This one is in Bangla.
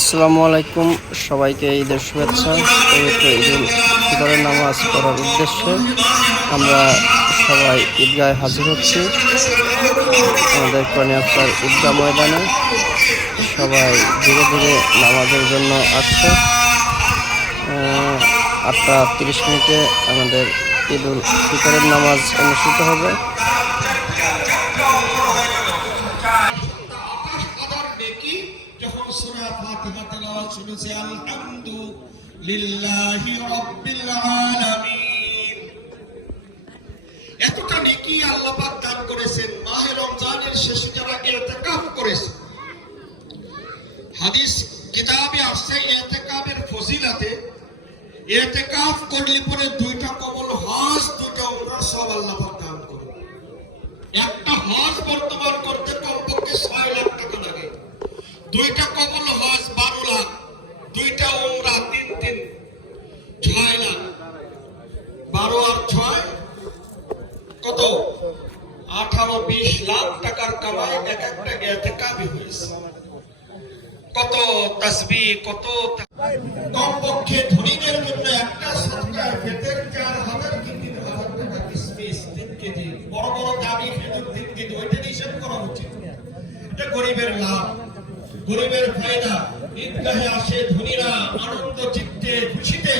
আসসালামু আলাইকুম, সবাইকে ঈদের শুভেচ্ছা। পবিত্র ঈদুল ফিতরের নামাজ পড়ার উদ্দেশ্যে আমরা সবাই ঈদগাহে হাজির হচ্ছি। আমাদের কোরআনী আফসার ঈদগাহ ময়দানে সবাই ধীরে ধীরে নামাজের জন্য আসছে। 8টা 30 আমাদের ঈদুল ফিতরের নামাজ অনুষ্ঠিত হবে। এতটা নেকি আল্লাহ পাক দান করেছেন মাহে রমজানের শেষে যারা ইতিকাফ করেছে। হাদিস কিতাবে আসছে ইতিকাফের ফজিলতে ইতিকাফ করলে পরে 2টা কবুল হজ 2টা উমরা সব আল্লাহ পাক দান করে। একটা হজ বর্তমান করতে কমপক্ষে 6 লাখ টাকা লাগে। 2টা কবুল হজ 12 লাখ, 2টা উমরা 3 6 লাখ, 12 আর 6 কত? 18-20 লাখ টাকার কামাই এক একটা ইতিকাফই হয়েছে। কত তাসবিহ, কত কমপক্ষে ধনীদের জন্য একটা সদকায়ে ফিতর 4000 কি 3000 টাকা কিসমিস 3 কেজি, বড় বড় দামি খেজুর 3 কেজি, ওইটা হিসাব করা উচিত। এটা গরিবের লাভ, গরিবের ফায়দা। ঈদগাহে আসে ধনীরা আনন্দ চিত্তে খুশিতে